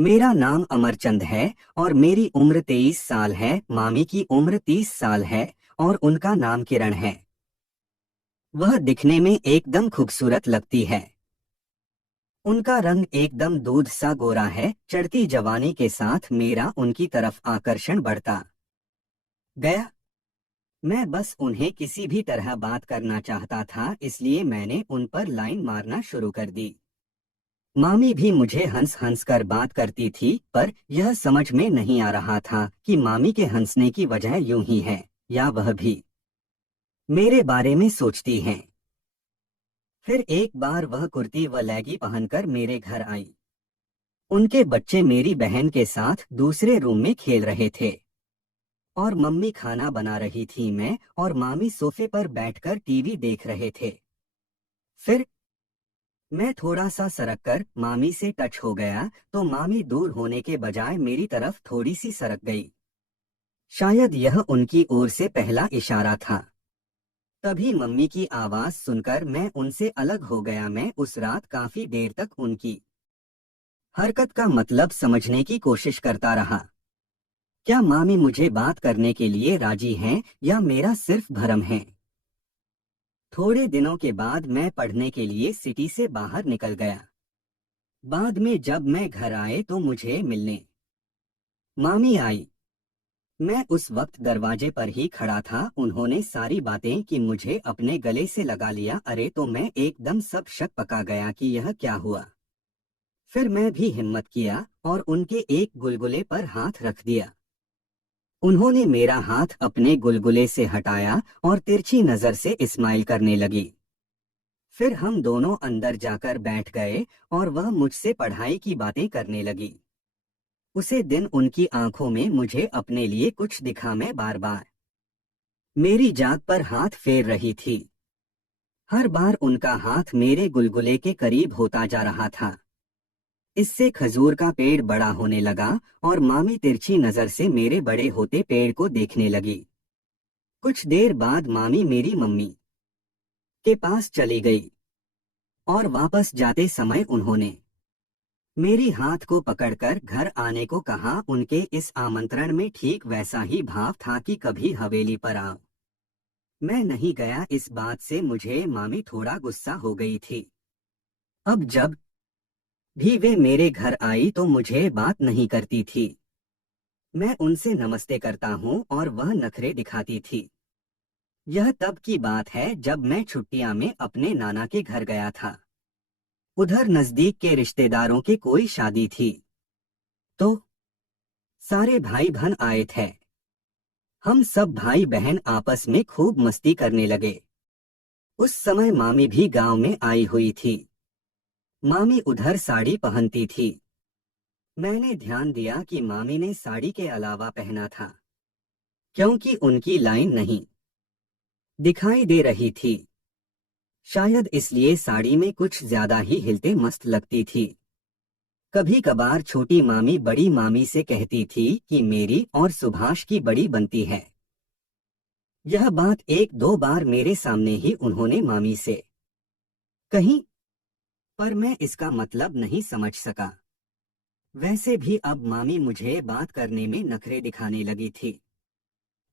मेरा नाम अमरचंद है और मेरी उम्र 23 साल है। मामी की उम्र 30 साल है और उनका नाम किरण है। वह दिखने में एकदम खूबसूरत लगती है। उनका रंग एकदम दूध सा गोरा है। चढ़ती जवानी के साथ मेरा उनकी तरफ आकर्षण बढ़ता गया। मैं बस उन्हें किसी भी तरह बात करना चाहता था, इसलिए मैंने उन पर लाइन मारना शुरू कर दी। मामी भी मुझे हंस हंस कर बात करती थी, पर यह समझ में नहीं आ रहा था कि मामी के हंसने की वजह यूं ही है या वह भी मेरे बारे में सोचती हैं। फिर एक बार वह कुर्ती व लैगी पहनकर मेरे घर आई। उनके बच्चे मेरी बहन के साथ दूसरे रूम में खेल रहे थे और मम्मी खाना बना रही थी। मैं और मामी सोफे पर बैठकर टीवी देख रहे थे। फिर मैं थोड़ा सा सरक कर मामी से टच हो गया तो मामी दूर होने के बजाय मेरी तरफ थोड़ी सी सरक गई। शायद यह उनकी ओर से पहला इशारा था। तभी मम्मी की आवाज सुनकर मैं उनसे अलग हो गया। मैं उस रात काफी देर तक उनकी हरकत का मतलब समझने की कोशिश करता रहा। क्या मामी मुझे बात करने के लिए राजी हैं या मेरा सिर्फ भ्रम है? थोड़े दिनों के बाद मैं पढ़ने के लिए सिटी से बाहर निकल गया। बाद में जब मैं घर आए तो मुझे मिलने मामी आई। मैं उस वक्त दरवाजे पर ही खड़ा था। उन्होंने सारी बातें कि मुझे अपने गले से लगा लिया। अरे तो मैं एकदम सब शक पका गया कि यह क्या हुआ। फिर मैं भी हिम्मत किया और उनके एक गुलगुले पर हाथ रख दिया। उन्होंने मेरा हाथ अपने गुलगुले से हटाया और तिरछी नजर से इस्माइल करने लगी। फिर हम दोनों अंदर जाकर बैठ गए और वह मुझसे पढ़ाई की बातें करने लगी। उसे दिन उनकी आंखों में मुझे अपने लिए कुछ दिखा। मैं बार बार मेरी जात पर हाथ फेर रही थी। हर बार उनका हाथ मेरे गुलगुले के करीब होता जा रहा था। इससे खजूर का पेड़ बड़ा होने लगा और मामी तिरछी नजर से मेरे बड़े होते पेड़ को देखने लगी। कुछ देर बाद मामी मेरी मम्मी के पास चली गई और वापस जाते समय उन्होंने मेरी हाथ को पकड़कर घर आने को कहा। उनके इस आमंत्रण में ठीक वैसा ही भाव था कि कभी हवेली पर आओ। मैं नहीं गया। इस बात से मुझे मामी थोड़ा गुस्सा हो गई थी। अब जब भी वे मेरे घर आई तो मुझे बात नहीं करती थी। मैं उनसे नमस्ते करता हूँ और वह नखरे दिखाती थी। यह तब की बात है जब मैं छुट्टियां में अपने नाना के घर गया था। उधर नजदीक के रिश्तेदारों की कोई शादी थी तो सारे भाई बहन आए थे। हम सब भाई बहन आपस में खूब मस्ती करने लगे। उस समय मामी भी गांव में आई हुई थी। मामी उधर साड़ी पहनती थी। मैंने ध्यान दिया कि मामी ने साड़ी के अलावा पहना था, क्योंकि उनकी लाइन नहीं दिखाई दे रही थी। शायद इसलिए साड़ी में कुछ ज्यादा ही हिलते मस्त लगती थी। कभी कभार छोटी मामी बड़ी मामी से कहती थी कि मेरी और सुभाष की बड़ी बनती है। यह बात एक दो बार मेरे सामने ही उन्होंने मामी से कही, पर मैं इसका मतलब नहीं समझ सका। वैसे भी अब मामी मुझे बात करने में नखरे दिखाने लगी थी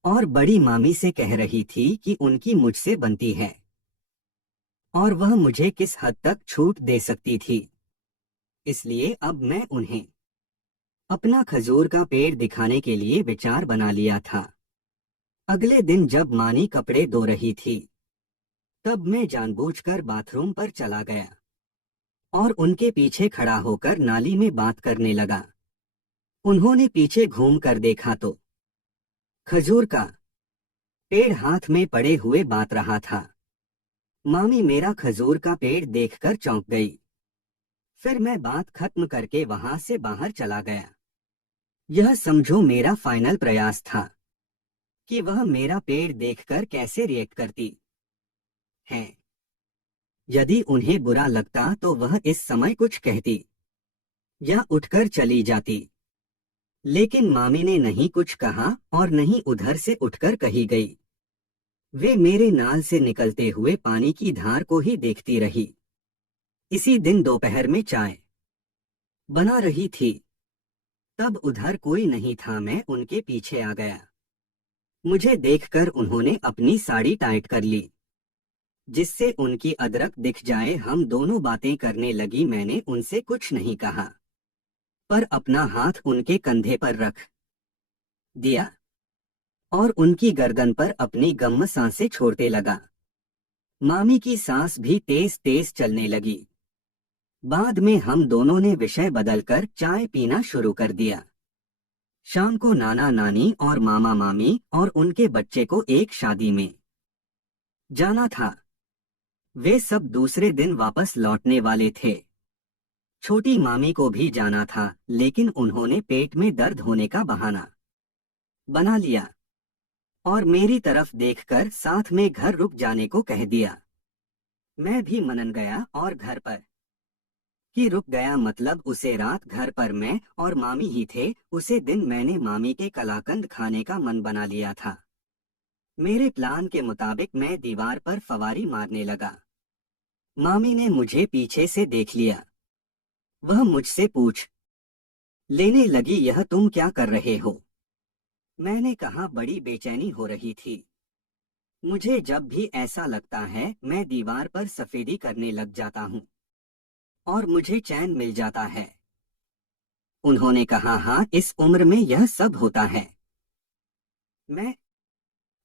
और बड़ी मामी से कह रही थी कि उनकी मुझसे बनती है और वह मुझे किस हद तक छूट दे सकती थी। इसलिए अब मैं उन्हें अपना खजूर का पेड़ दिखाने के लिए विचार बना लिया था। अगले दिन जब मानी कपड़े धो रही थी तब मैं जानबूझकर बाथरूम पर चला गया और उनके पीछे खड़ा होकर नाली में बात करने लगा। उन्होंने पीछे घूम कर देखा तो खजूर का पेड़ हाथ में पड़े हुए बात रहा था। मामी मेरा खजूर का पेड़ देखकर चौंक गई। फिर मैं बात खत्म करके वहां से बाहर चला गया। यह समझो मेरा फाइनल प्रयास था कि वह मेरा पेड़ देखकर कैसे रिएक्ट करती है। यदि उन्हें बुरा लगता तो वह इस समय कुछ कहती या उठकर चली जाती। लेकिन मामी ने नहीं कुछ कहा और नहीं उधर से उठकर कही गई। वे मेरे नाल से निकलते हुए पानी की धार को ही देखती रही। इसी दिन दोपहर में चाय बना रही थी। तब उधर कोई नहीं था, मैं उनके पीछे आ गया। मुझे देखकर उन्होंने अपनी साड़ी टाइट कर ली, जिससे उनकी अदरक दिख जाए। हम दोनों बातें करने लगी। मैंने उनसे कुछ नहीं कहा, पर अपना हाथ उनके कंधे पर रख दिया और उनकी गर्दन पर अपनी गम सांसें छोड़ते लगा। मामी की सांस भी तेज तेज चलने लगी। बाद में हम दोनों ने विषय बदलकर चाय पीना शुरू कर दिया। शाम को नाना नानी और मामा मामी और उनके बच्चे को एक शादी में जाना था। वे सब दूसरे दिन वापस लौटने वाले थे। छोटी मामी को भी जाना था, लेकिन उन्होंने पेट में दर्द होने का बहाना बना लिया और मेरी तरफ देखकर साथ में घर रुक जाने को कह दिया। मैं भी मनन गया और घर पर ही रुक गया। मतलब उसे रात घर पर मैं और मामी ही थे। उसे दिन मैंने मामी के कलाकंद खाने का मन बना लिया था। मेरे प्लान के मुताबिक मैं दीवार पर फवारी मारने लगा। मामी ने मुझे पीछे से देख लिया। वह मुझसे पूछ लेने लगी, यह तुम क्या कर रहे हो? मैंने कहा, बड़ी बेचैनी हो रही थी। मुझे जब भी ऐसा लगता है मैं दीवार पर सफेदी करने लग जाता हूँ और मुझे चैन मिल जाता है। उन्होंने कहा, हाँ, इस उम्र में यह सब होता है। मैं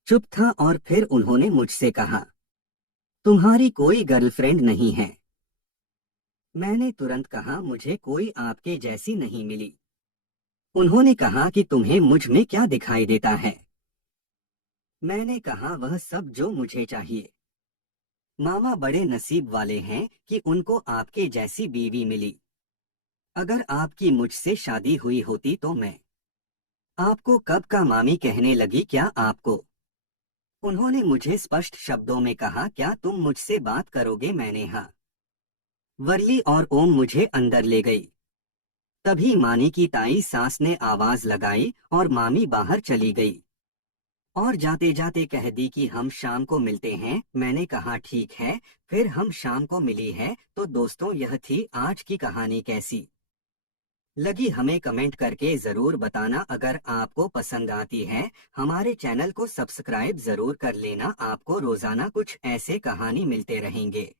चुप था और फिर उन्होंने मुझसे कहा, तुम्हारी कोई गर्लफ्रेंड नहीं है? मैंने तुरंत कहा, मुझे कोई आपके जैसी नहीं मिली। उन्होंने कहा कि तुम्हें मुझ में क्या दिखाई देता है? मैंने कहा, वह सब जो मुझे चाहिए। मामा बड़े नसीब वाले हैं कि उनको आपके जैसी बीवी मिली। अगर आपकी मुझसे शादी हुई होती तो मैं आपको कब का मामी कहने लगी। क्या आपको? उन्होंने मुझे स्पष्ट शब्दों में कहा, क्या तुम मुझसे बात करोगे? मैंने हाँ। वर्ली और ओम मुझे अंदर ले गई। तभी मानी की ताई सास ने आवाज लगाई और मामी बाहर चली गई और जाते जाते कह दी कि हम शाम को मिलते हैं। मैंने कहा, ठीक है। फिर हम शाम को मिली है। तो दोस्तों, यह थी आज की कहानी। कैसी लगी हमें कमेंट करके जरूर बताना। अगर आपको पसंद आती है हमारे चैनल को सब्सक्राइब जरूर कर लेना। आपको रोजाना कुछ ऐसे कहानी मिलते रहेंगे।